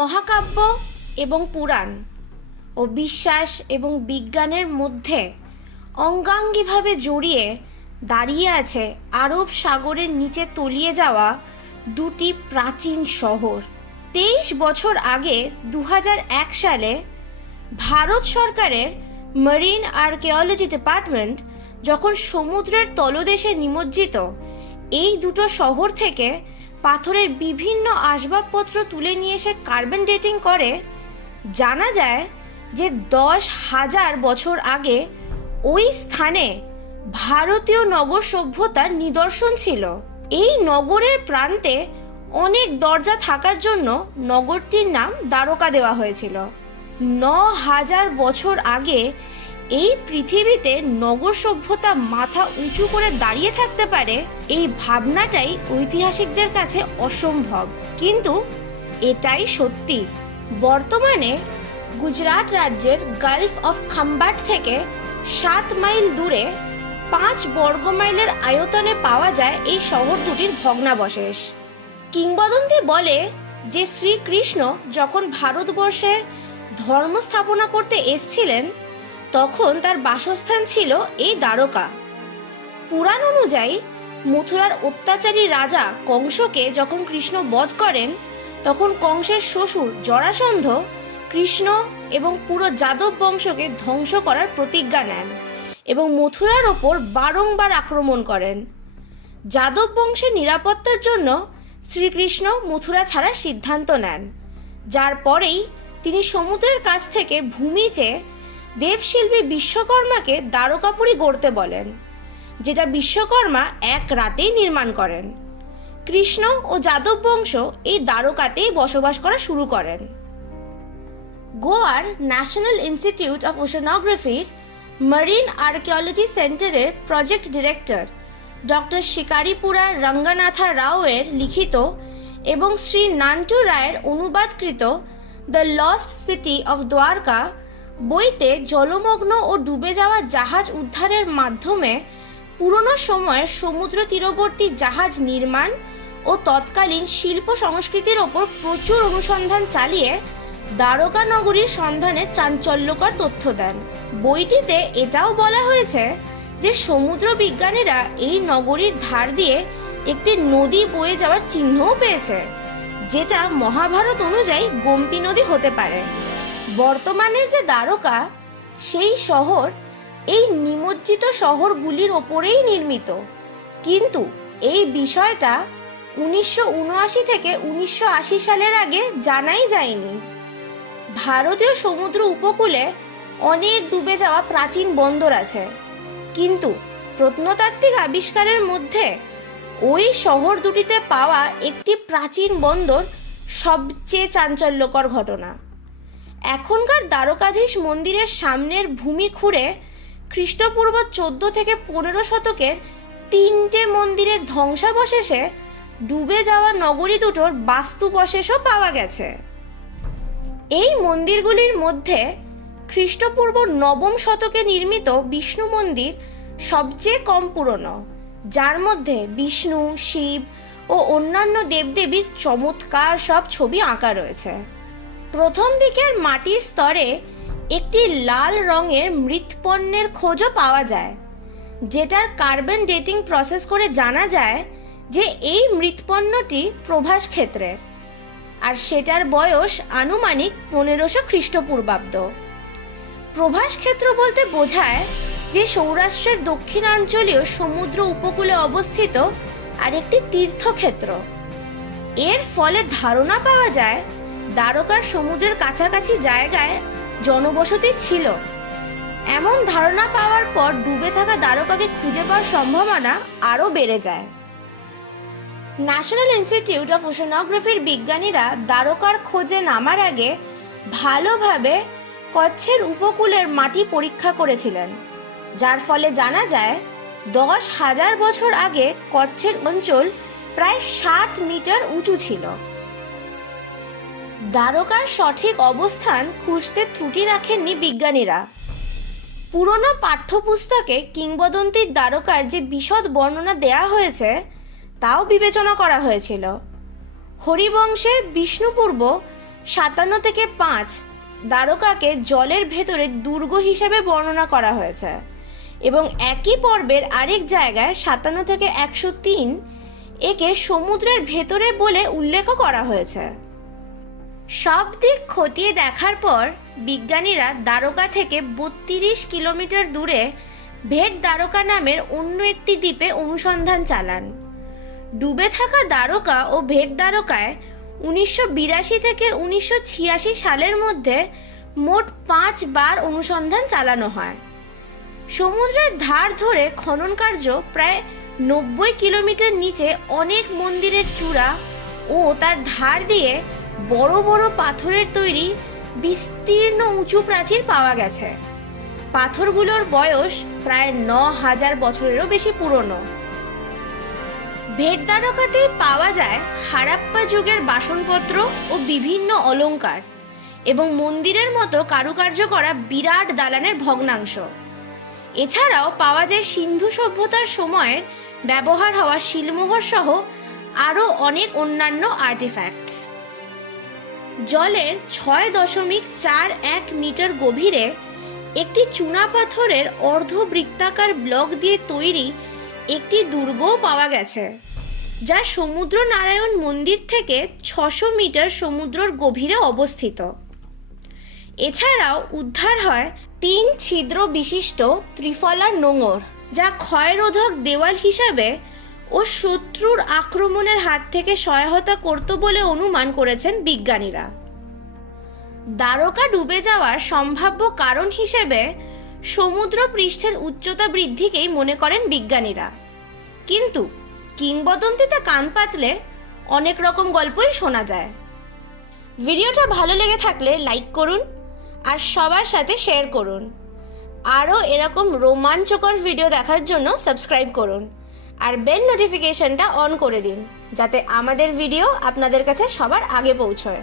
মহাকাব্য এবং পুরাণ ও বিশ্বাস এবং বিজ্ঞানের মধ্যে অঙ্গাঙ্গিভাবে জড়িয়ে দাঁড়িয়ে আছে আরব সাগরের নিচে তলিয়ে যাওয়া দুটি প্রাচীন শহর। 23 বছর আগে 2001 সালে ভারত সরকারের মেরিন আর্কিওলজি ডিপার্টমেন্ট যখন সমুদ্রের তলদেশে নিমজ্জিত এই দুটো শহর থেকে পাথরের বিভিন্ন আসবাবপত্র তুলে নিয়ে এসে কার্বন ডেটিং করে, জানা যায় যে 10,000 বছর আগে ওই স্থানে ভারতীয় নগর সভ্যতার নিদর্শন ছিল। এই নগরের প্রান্তে অনেক দরজা থাকার জন্য নগরটির নাম দ্বারকা দেওয়া হয়েছিল। 9,000 বছর আগে এই পৃথিবীতে নগর সভ্যতা মাথা উঁচু করে দাঁড়িয়ে থাকতে পারে, এই ভাবনাটাই ঐতিহাসিকদের কাছে অসম্ভব, কিন্তু এটাই সত্যি। বর্তমানে গুজরাট রাজ্যের গালফ অফ খাম্বাট থেকে 7 মাইল দূরে 5 বর্গ মাইলের আয়তনে পাওয়া যায় এই শহর দুটির ভগ্নাবশেষ। কিংবদন্তি বলে যে শ্রীকৃষ্ণ যখন ভারতবর্ষে ধর্ম স্থাপনা করতে এসেছিলেন তখন তার বাসস্থান ছিল এই দ্বারকা। পুরাণ অনুযায়ী মথুরার অত্যাচারী রাজা কংসকে যখন কৃষ্ণ বধ করেন তখন কংসের শ্বশুর জরাসন্ধ কৃষ্ণ এবং পুরো যাদব বংশকে ধ্বংস করার প্রতিজ্ঞা নেন এবং মথুরার ওপর বারংবার আক্রমণ করেন। যাদব বংশের নিরাপত্তার জন্য শ্রীকৃষ্ণ মথুরা ছাড়ার সিদ্ধান্ত নেন, যার পরেই তিনি সমুদ্রের কাছ থেকে ভূমি চেয়ে দেবশিল্পী বিশ্বকর্মাকে দ্বারকাপুরী গড়তে বলেন, যেটা বিশ্বকর্মা এক রাতেই নির্মাণ করেন। কৃষ্ণ ও যাদব বংশ এই দ্বারকাতেই বসবাস করা শুরু করেন। গোয়ার ন্যাশনাল ইনস্টিটিউট অফ ওশানোগ্রাফির মেরিন আর্কিওলজি সেন্টারের project director doctor Shikaripura Ranganatha রাওয়ের লিখিত এবং শ্রী নান্টু রায়ের অনুবাদকৃত the lost city of Dwarka বইতে জলমগ্ন ও ডুবে যাওয়া জাহাজ উদ্ধারের মাধ্যমে পুরনো সময়ের সমুদ্র তীরবর্তী জাহাজ নির্মাণ ও তৎকালীন শিল্প সংস্কৃতির ওপর প্রচুর অনুসন্ধান চালিয়ে দ্বারকা নগরীর সন্ধানে চাঞ্চল্যকর তথ্য দেন। বইটিতে এটাও বলা হয়েছে যে সমুদ্র বিজ্ঞানীরা এই নগরীর ধার দিয়ে একটি নদী বয়ে যাওয়ার চিহ্নও পেয়েছে, যেটা মহাভারত অনুযায়ী গোমতী নদী হতে পারে। বর্তমানের যে দ্বারকা, সেই শহর এই নিমজ্জিত শহরগুলির ওপরেই নির্মিত, কিন্তু এই বিষয়টা 1979 থেকে 1980 সালের আগে জানাই যায়নি। ভারতীয় সমুদ্র উপকূলে অনেক ডুবে যাওয়া প্রাচীন বন্দর আছে, কিন্তু প্রত্নতাত্ত্বিক আবিষ্কারের মধ্যে ওই শহর দুটিতে পাওয়া একটি প্রাচীন বন্দর সবচেয়ে চাঞ্চল্যকর ঘটনা। এখনকার দ্বারকাধীশ মন্দিরের সামনের ভূমি খুঁড়ে খ্রিস্টপূর্ব 14 থেকে 15 শতকের 3টে মন্দিরের ধ্বংসাবশেষে ডুবে যাওয়া নগরী দুটোর বাস্তুবশেষও পাওয়া গেছে। এই মন্দিরগুলির মধ্যে খ্রিস্টপূর্ব 9ম শতকে নির্মিত বিষ্ণু মন্দির সবচেয়ে কম পুরনো, যার মধ্যে বিষ্ণু, শিব ও অন্যান্য দেবদেবীর চমৎকার সব ছবি আঁকা রয়েছে। প্রথম দিকের মাটির স্তরে একটি লাল রঙের মৃৎপণ্যের খোঁজও পাওয়া যায়, যেটার কার্বন ডেটিং প্রসেস করে জানা যায় যে এই মৃৎপণ্যটি প্রভাস ক্ষেত্রের, আর সেটার বয়স আনুমানিক 1500 খ্রিস্টপূর্বাব্দ। প্রভাস ক্ষেত্র বলতে বোঝায় যে সৌরাষ্ট্রের দক্ষিণাঞ্চলীয় সমুদ্র উপকূলে অবস্থিত আরেকটি তীর্থক্ষেত্র। এর ফলে ধারণা পাওয়া যায় দ্বারকার সমুদ্রের কাছাকাছি জায়গায় জনবসতি ছিল। এমন ধারণা পাওয়ার পর ডুবে থাকা দ্বারকাকে খুঁজে পাওয়ার সম্ভাবনা আরও বেড়ে যায়। ন্যাশনাল ইনস্টিটিউট অফ ওশানোগ্রাফির বিজ্ঞানীরা দ্বারকার খোঁজে নামার আগে ভালোভাবে কচ্ছের উপকূলের মাটি পরীক্ষা করেছিলেন, যার ফলে জানা যায় 10,000 বছর আগে কচ্ছের অঞ্চল প্রায় 60 মিটার উঁচু ছিল। দ্বারকার সঠিক অবস্থান খুঁজতে ত্রুটি রাখেননি বিজ্ঞানীরা। পুরনো পাঠ্যপুস্তকে কিংবদন্তির দ্বারকার যে বিশদ বর্ণনা দেয়া হয়েছে তাও বিবেচনা করা হয়েছিল। হরিবংশে বিষ্ণুপূর্ব 57 থেকে 5 দ্বারকাকে জলের ভেতরে দুর্গ হিসেবে বর্ণনা করা হয়েছে এবং একই পর্বের আরেক জায়গায় 57 থেকে 103 একে সমুদ্রের ভেতরে বলে উল্লেখ করা হয়েছে। সব দিক খতিয়ে দেখার পর বিজ্ঞানীরা দ্বারকা থেকে 32 কিলোমিটার দূরে ভেট দ্বারকা নামের অন্য একটি দ্বীপে অনুসন্ধান চালান। ডুবে থাকা দ্বারকা ও ভেট দ্বারকায় 1982 থেকে 1986 সালের মধ্যে মোট 5 বার অনুসন্ধান চালানো হয়। সমুদ্রের ধার ধরে খনন কার্য প্রায় 90 কিলোমিটার নিচে অনেক মন্দিরের চূড়া ও তার ধার দিয়ে বড় বড় পাথরের তৈরি বিস্তীর্ণ উঁচু প্রাচীর পাওয়া গেছে। পাথরগুলোর বয়স প্রায় 9000 বছরেরও বেশি পুরনো। ভেট দ্বারকাতেই পাওয়া যায় হারাপ্পা যুগের বাসনপত্র ও বিভিন্ন অলংকার এবং মন্দিরের মতো কারুকার্য করা বিরাট দালানের ভগ্নাংশ। এছাড়াও পাওয়া যায় সিন্ধু সভ্যতার সময়ের ব্যবহার হওয়া শিলমোহর সহ আরও অনেক অন্যান্য আর্টিফ্যাক্টস। জলের 6.41 মিটার গভীরে একটি চুনাপাথরের অর্ধবৃত্তাকার ব্লক দিয়ে তৈরি একটি দুর্গও পাওয়া গেছে, যা সমুদ্র নারায়ণ মন্দির থেকে 600 মিটার সমুদ্রের গভীরে অবস্থিত। এছাড়াও উদ্ধার হয় 3 ছিদ্র বিশিষ্ট ত্রিফলার নোঙর, যা ক্ষয়রোধক দেওয়াল হিসাবে ও শত্রুর আক্রমণের হাত থেকে সহায়তা করত বলে অনুমান করেছেন বিজ্ঞানীরা। দ্বারকা ডুবে যাওয়ার সম্ভাব্য কারণ হিসেবে সমুদ্র পৃষ্ঠের উচ্চতা বৃদ্ধিকেই মনে করেন বিজ্ঞানীরা, কিন্তু কিংবদন্তিতে কান পাতলে অনেক রকম গল্পই শোনা যায়। ভিডিওটা ভালো লেগে থাকলে লাইক করুন আর সবার সাথে শেয়ার করুন। আরও এরকম রোমাঞ্চকর ভিডিও দেখার জন্য সাবস্ক্রাইব করুন আর বেল নোটিফিকেশনটা অন করে দিন, যাতে আমাদের ভিডিও আপনাদের কাছে সবার আগে পৌঁছয়।